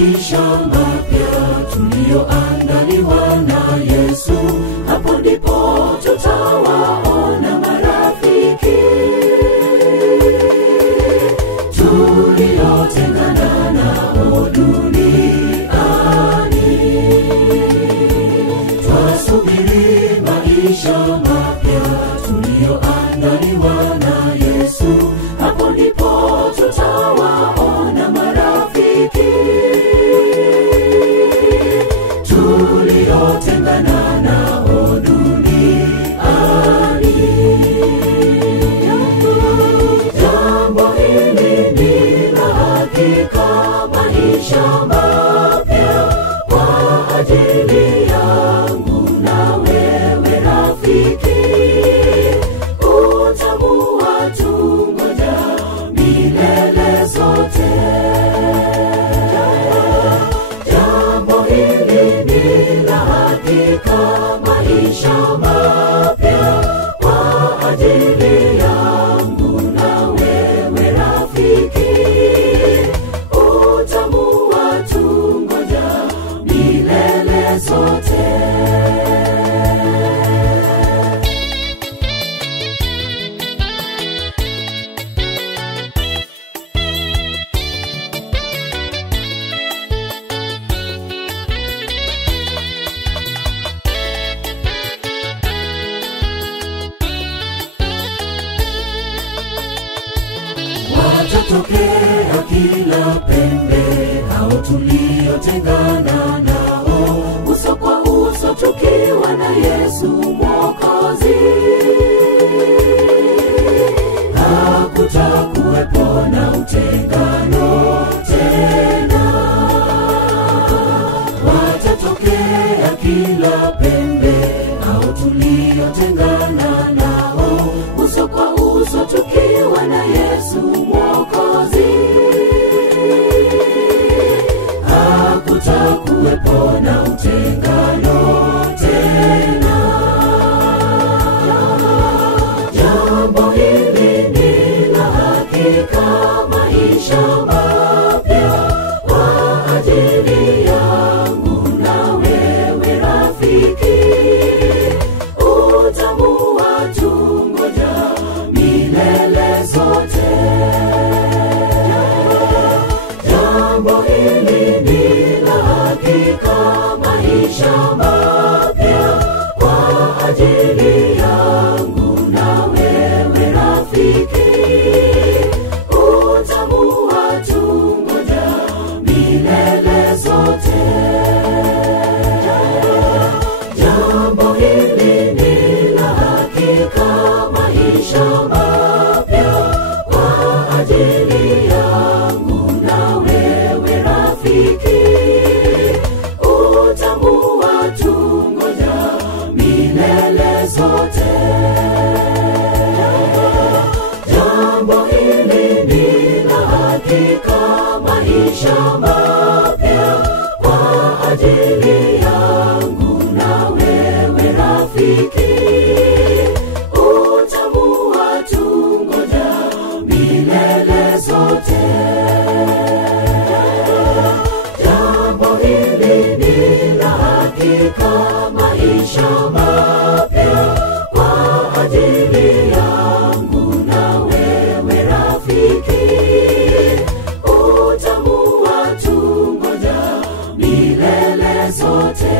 maisha mapya tulioandaliwa na Yesu. Hapo ndipo tutawaona marafiki tuliotengana nao duniani. Twasubiri maisha mapya tulioandaliwa na Yesu. Hapo ndipo tutawaona marafiki tuliotengana nao duniani. Jambo hili ni la hakika, maisha mapya kwa ajili yangu na wewe rafiki. Utamu watungoja milele zote. Jambo hili ni la hakika, maisha mapya kwa ajili yangu na wewe rafiki. Utamu watungoja milele zote. Watatokea kila pembe hao tuliotengana nao, uso kwa uso tukiwa na Yesu Mwokozi. Hakutakuwepo na utengano tena. Watatokea kila pembe hao tuliotengana nao, uso kwa uso tukiwa na Yesu Mwokozi. Hakutakuwepo na utengano tena. Jambo hili ni la hakika, maisha mapya kwa ajili yangu na wewe rafiki. Utamu watungoja milele zote. Jambo hili ni la hakika, maisha mapya kwa ajili yangu na wewe rafiki. Utamu watungoja milele zote. Jambo hili ni la hakika, maisha mapya kwa ajili yangu na wewe rafiki. Utamu watungoja milele zote. Jambo hili ni la hakika, maisha mapya kwa ajili yangu na wewe rafiki. Utamu watungoja milele zote. Jambo hili ni la hakika, maisha mapya kwa ajili yangu na wewe rafiki. Utamu watungoja milele zote.